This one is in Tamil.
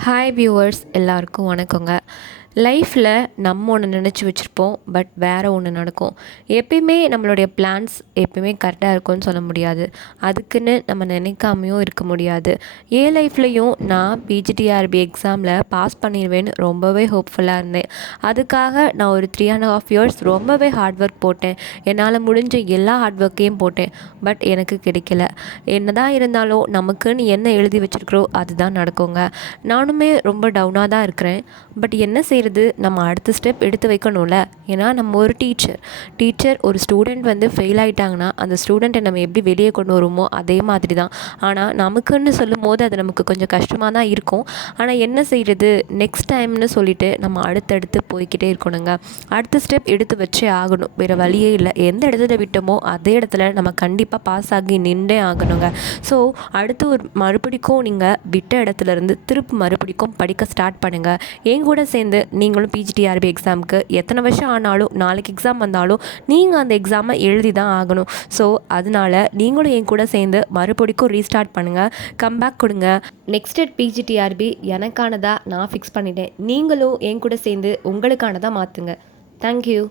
ஹாய் வியூவர்ஸ் எல்லாருக்கும் வணக்கங்க. லைஃப்பில் நம்ம ஒன்று நினச்சி வச்சுருப்போம், பட் வேறு ஒன்று நடக்கும். எப்பயுமே நம்மளுடைய பிளான்ஸ் எப்பயுமே கரெக்டாக இருக்கும்னு சொல்ல முடியாது. அதுக்குன்னு நம்ம நினைக்காமையும் இருக்க முடியாது. என் லைஃப்லையும் நான் பிஜிடிஆர்பி எக்ஸாமில் பாஸ் பண்ணிடுவேன்னு ரொம்பவே ஹோப்ஃபுல்லாக இருந்தேன். அதுக்காக நான் ஒரு 3.5 இயர்ஸ் ரொம்பவே ஹார்ட் ஒர்க் போட்டேன். என்னால் முடிஞ்ச எல்லா ஹார்ட் ஒர்க்கையும் போட்டேன். பட் எனக்கு கிடைக்கல. என்னதான் இருந்தாலும் நமக்குன்னு என்ன எழுதி வச்சுருக்கிறோ அதுதான் நடக்குங்க. நானுமே ரொம்ப டவுனாக தான் இருக்கிறேன். பட் என்ன செய்கிறது, நம்ம அடுத்த ஸ்டெப் எடுத்து வைக்கணும்ல. ஏன்னா நம்ம ஒரு டீச்சர் ஒரு ஸ்டூடெண்ட் வந்து ஃபெயில் ஆகிட்டாங்கன்னா அந்த ஸ்டூடெண்ட்டை நம்ம எப்படி வெளியே கொண்டு வருவோமோ அதே மாதிரி தான். ஆனால் நமக்குன்னு சொல்லும் போது அது நமக்கு கொஞ்சம் கஷ்டமாக தான் இருக்கும். ஆனால் என்ன செய்கிறது, நெக்ஸ்ட் டைம்னு சொல்லிவிட்டு நம்ம அடுத்தடுத்து போய்கிட்டே இருக்கணுங்க. அடுத்த ஸ்டெப் எடுத்து வச்சே ஆகணும், வேறு வழியே இல்லை. எந்த இடத்துல விட்டோமோ அதே இடத்துல நம்ம கண்டிப்பாக பாஸ் ஆகி நின்றே ஆகணுங்க. ஸோ அடுத்து ஒரு மறுபடிக்கும் நீங்கள் விட்ட இடத்துலேருந்து திருப்பி மறுபடிக்கும் படிக்க ஸ்டார்ட் பண்ணுங்கள். என் கூட சேர்ந்து நீங்களும் பிஜிடிஆர்பி எக்ஸாமுக்கு எத்தனை வருஷம் ஆனாலும் நாளைக்கு எக்ஸாம் வந்தாலும் நீங்கள் அந்த எக்ஸாமை எழுதி தான் ஆகணும். ஸோ அதனால் நீங்களும் என் கூட சேர்ந்து மறுபடிக்கும் ரீஸ்டார்ட் பண்ணுங்கள், கம்பேக் கொடுங்க. நெக்ஸ்ட் பிஜிடிஆர்பி எனக்கானதாக நான் ஃபிக்ஸ் பண்ணிட்டேன். நீங்களும் என் கூட சேர்ந்து உங்களுக்கானதாக மாற்றுங்க. தேங்க்யூ.